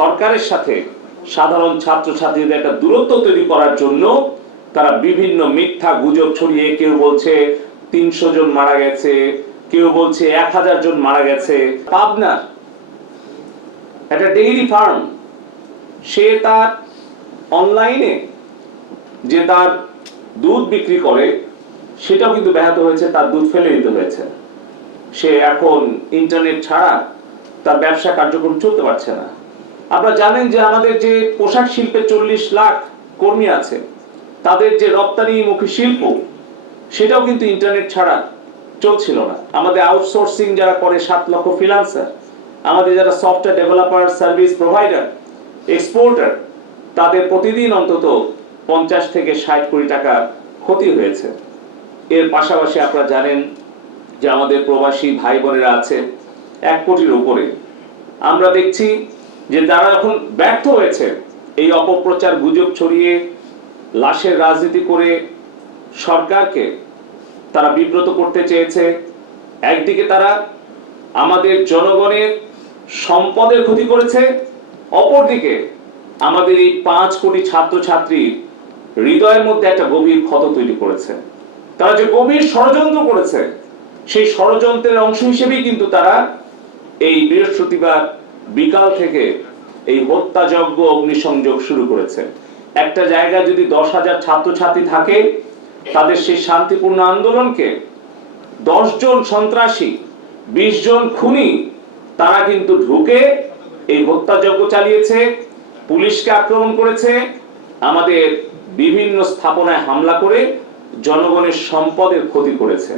সরকারের সাথে সাধারণ ছাত্রছাত্রীদের একটা দূরত্ব তৈরি করার জন্য তারা বিভিন্ন মিথ্যা গুজব ছড়িয়ে কেউ বলছে তিনশো জন মারা গেছে, কেউ বলছে এক হাজার জন মারা গেছে। পাবনা, একটা ডেইরি ফার্ম, সে তার অনলাইনে যে তার দুধ বিক্রি করে, সেটাও কিন্তু ব্যাহত হয়েছে, তার দুধ ফেলে দিতে হয়েছে। সে এখন ইন্টারনেট ছাড়া তার ব্যবসা কার্যক্রম চলতে পারছে না। আপনারা জানেন যে আমাদের যে পোশাক শিল্পে চল্লিশ লাখ কর্মী আছে, তাদের যে রপ্তানিমুখী শিল্প, সেটাও কিন্তু ইন্টারনেট ছাড়া চলছিল না। আমাদের আউটসোর্সিং যারা করে, সাত লক্ষ ফ্রিলান্সার আমাদের যারা software developer service provider exporter তাদের প্রতিদিন অন্তত পঞ্চাশ থেকে ষাট কোটি টাকা ক্ষতি হয়েছে। এর পাশাপাশি আপনারা জানেন যে আমাদের প্রবাসী ভাই বোনেরা আছে, এক কোটির উপরে। আমরা দেখছি যে তারা এখন ব্যর্থ হয়েছে, এই অপপ্রচার গুজব ছড়িয়ে, লাশের রাজনীতি করে সরকারকে তারা বিব্রত করতে চেয়েছে, একদিকে তারা আমাদের জনগণের সম্পদের ক্ষতি করেছে, অপরদিকে আমাদের এই পাঁচ কোটি ছাত্রছাত্রীর হৃদয়ের মধ্যে একটা গভীর ক্ষত তৈরি করেছে। তারা যে গভীর ষড়যন্ত্র করেছে, সেই ষড়যন্ত্রের অংশ হিসেবেই কিন্তু তারা এই বৃহস্পতিবার বিকাল থেকে এই হত্যাযজ্ঞ অগ্নিসংযোগ শুরু করেছে। একটা জায়গায় যদি দশ হাজার ছাত্রছাত্রী থাকে, তাদের সেই শান্তিপূর্ণ আন্দোলনকে জন সন্ত্রাসী বিশ জন খুনি, তারা কিন্তু ঢুকে এই হত্যাযজ্ঞ চালিয়েছে, পুলিশকে আক্রমণ করেছে, আমাদের বিভিন্ন স্থাপনায় হামলা করে জনগণের সম্পদের ক্ষতি করেছে।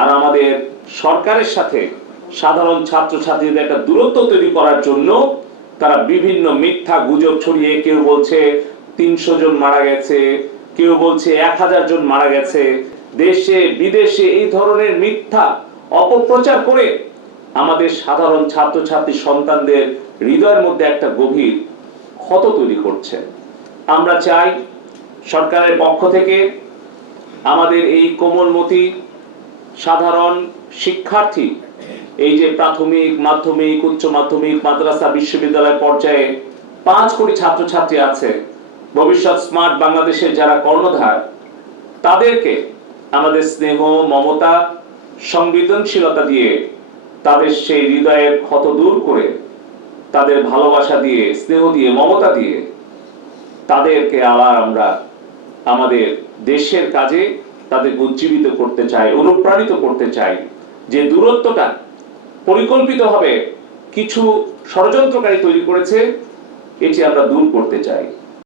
আর আমাদের সরকারের সাথে সাধারণ ছাত্রছাত্রীদের একটা দূরত্ব তৈরি করার জন্য তারা বিভিন্ন মিথ্যা গুজব ছড়িয়ে কেউ বলছে তিনশো জন মারা গেছে, কেউ বলছে এক হাজার জন মারা গেছে। দেশে, বিদেশে এই ধরনের মিথ্যা অপপ্রচার করে আমাদের সাধারণ ছাত্রছাত্রী সন্তানদের হৃদয়ের মধ্যে একটা গভীর ক্ষত তৈরি করছে। আমরা চাই সরকারের পক্ষ থেকে আমাদের এই কোমলমতি সাধারণ শিক্ষার্থী এই যে প্রাথমিক, মাধ্যমিক, উচ্চ মাধ্যমিক, মাদ্রাসা, বিশ্ববিদ্যালয় পর্যায়ে পাঁচ কোটি ছাত্রছাত্রী আছে। ভবিষ্যৎ স্মার্ট বাংলাদেশের যারা কর্ণধার, তাদেরকে আমাদের স্নেহ, মমতা, সংবেদনশীলতা দিয়ে তাদের সেই হৃদয়ের ক্ষত দূর করে, তাদের ভালোবাসা দিয়ে, স্নেহ দিয়ে, মমতা দিয়ে তাদেরকে আবার আমরা আমাদের দেশের কাজে তাদেরকে উজ্জীবিত করতে চাই, অনুপ্রাণিত করতে চাই। যে দূরত্বটা পরিকল্পিতভাবে কিছু ষড়যন্ত্রকারী তৈরি করেছে এটি আমরা দূর করতে চাই।